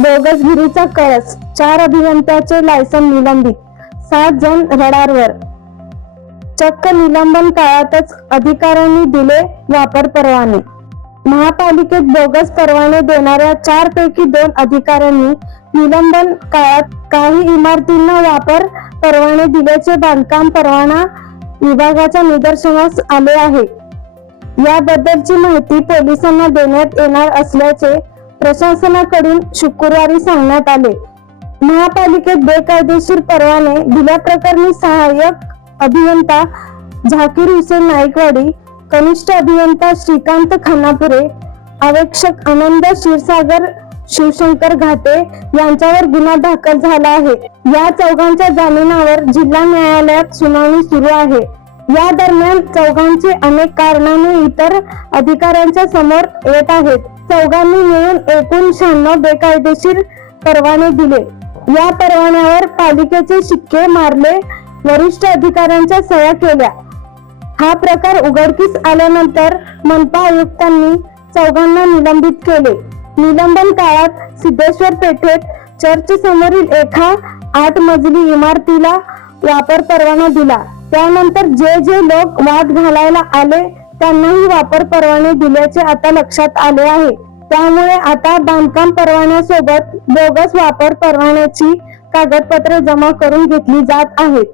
बोगसगिरीचा कळस चार अभियंत्याचे लायसन निलंबित सात जण रडारवर. चक्क निलंबन काळातच अधिकाऱ्यांनी दिले वापर परवाने. महापालिकेत बोगस परवाने देणाऱ्या चार पैकी दोन अधिकाऱ्यांनी निलंबन काळात काही इमारतींना वापर परवाने दिल्याचे बांधकाम परवाना विभागाच्या निदर्शनास आले आहे. याबद्दलची माहिती पोलिसांना देण्यात येणार असल्याचे प्रशासनाकडून शुक्रवारी सांगण्यात आले. महापालिकेत बेकायदेशीर परवाने दिल्याप्रकरणी सहाय्यक अभियंता झाकीर हुसेन नाईकवाडी कनिष्ठ अभियंता श्रीकांत खानापुरे अवेक्षक आनंद क्षीरसागर शिवशंकर घाटे यांच्यावर गुन्हा दाखल झाला आहे. या चौघांच्या जामिनावर जिल्हा न्यायालयात सुनावणी सुरू आहे. या दरम्यान चौघांचे अनेक कारणाने इतर अधिकाऱ्यांच्या समोर येत आहेत. चौघांनी मिळून एकूण शहाण्णव बेकायदेशीर परवाने दिले. या परवान्यावर पालिकेचे शिक्के मारले वरिष्ठ अधिकाऱ्यांच्या सह्या केल्या. हा प्रकार उघडकीस आल्यानंतर मनपा आयुक्तांनी चौघांना निलंबित केले. निलंबन काळात सिद्धेश्वर पेठेत चर्च समोरील एका आठ मजली इमारतीला वापर परवाना दिला. त्यानंतर जे जे लोक वाद घालायला आले त्यांनाही वापर परवाने दिल्याचे आता लक्षात आले आहे. त्यामुळे आता बांधकाम परवान्यासोबत बोगस वापर परवान्याची कागदपत्रे जमा करून घेतली जात आहेत.